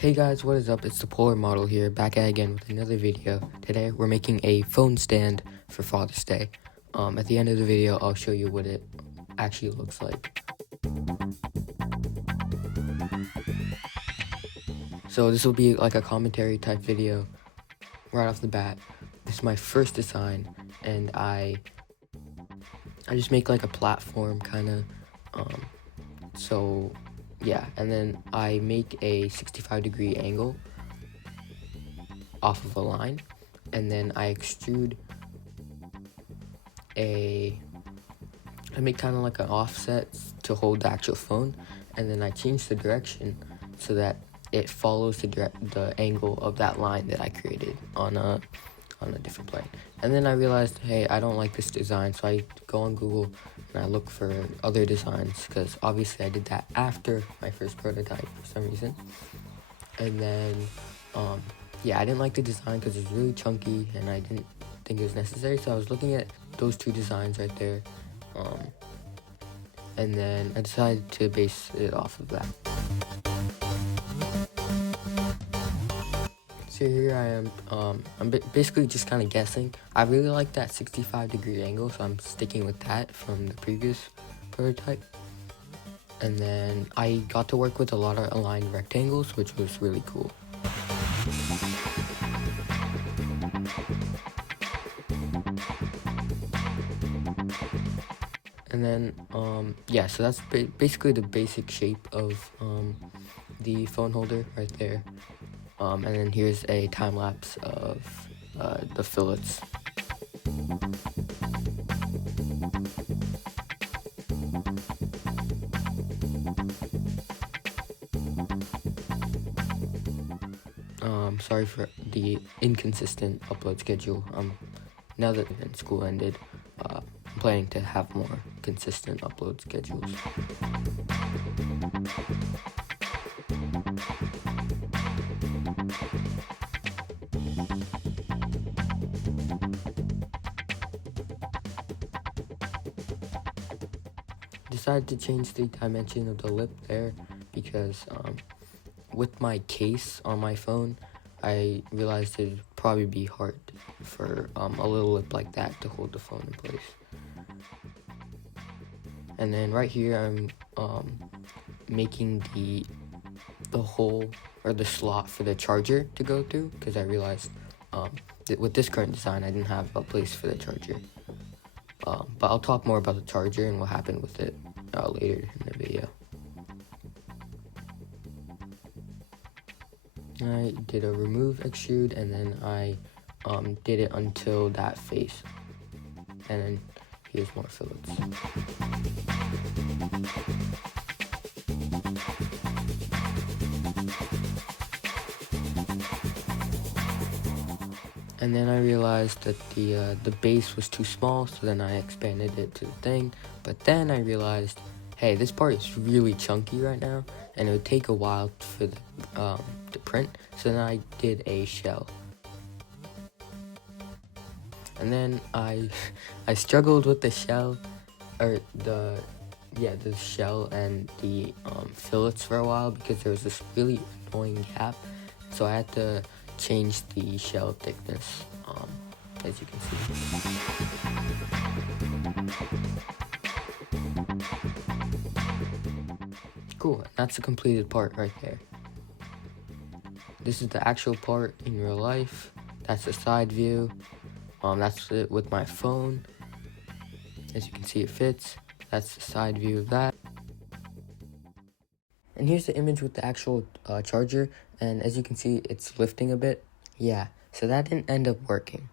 Hey guys, what is up? It's the Polar Model here, back at again with another video. Today we're making a phone stand for Father's Day. At the end of the video, I'll show you what it actually looks like. So this will be like a commentary type video right off the bat. This is my first design, and I just make like a platform kind of. So yeah, and then I make a 65-degree angle off of a line, and then I extrude I make kind of like an offset to hold the actual phone, and then I change the direction so that it follows the angle of that line that I created on a different plane. And then I realized, hey, I don't like this design, so I go on Google and I look for other designs, because obviously I did that after my first prototype for some reason. And then yeah, I didn't like the design because it's really chunky and I didn't think it was necessary, so I was looking at those two designs right there, and then I decided to base it off of that. So here I am. I'm basically just kind of guessing. I really like that 65-degree angle, so I'm sticking with that from the previous prototype. And then I got to work with a lot of aligned rectangles, which was really cool. And then yeah, so that's basically the basic shape of the phone holder right there. And then here's a time lapse of the fillets. Sorry for the inconsistent upload schedule. Now that school ended, I'm planning to have more consistent upload schedules. Decided to change the dimension of the lip there because with my case on my phone, I realized it'd probably be hard for a little lip like that to hold the phone in place. And then right here I'm making the hole or the slot for the charger to go through, because I realized that with this current design I didn't have a place for the charger. But I'll talk more about the charger and what happened with it later in the video. I did a remove extrude, and then I did it until that face, and then here's more fillets. And then I realized that the base was too small, so then I expanded it to the thing. But then I realized, hey, this part is really chunky right now, and it would take a while for the print. So then I did a shell. And then I struggled with the shell, or the shell and the fillets for a while, because there was this really annoying gap. So I had to change the shell thickness, as you can see. Cool, that's the completed part right there. This is the actual part in real life. That's the side view. That's it with my phone. As you can see, it fits. That's the side view of that. And here's the image with the actual charger, and as you can see, it's lifting a bit. Yeah, so that didn't end up working.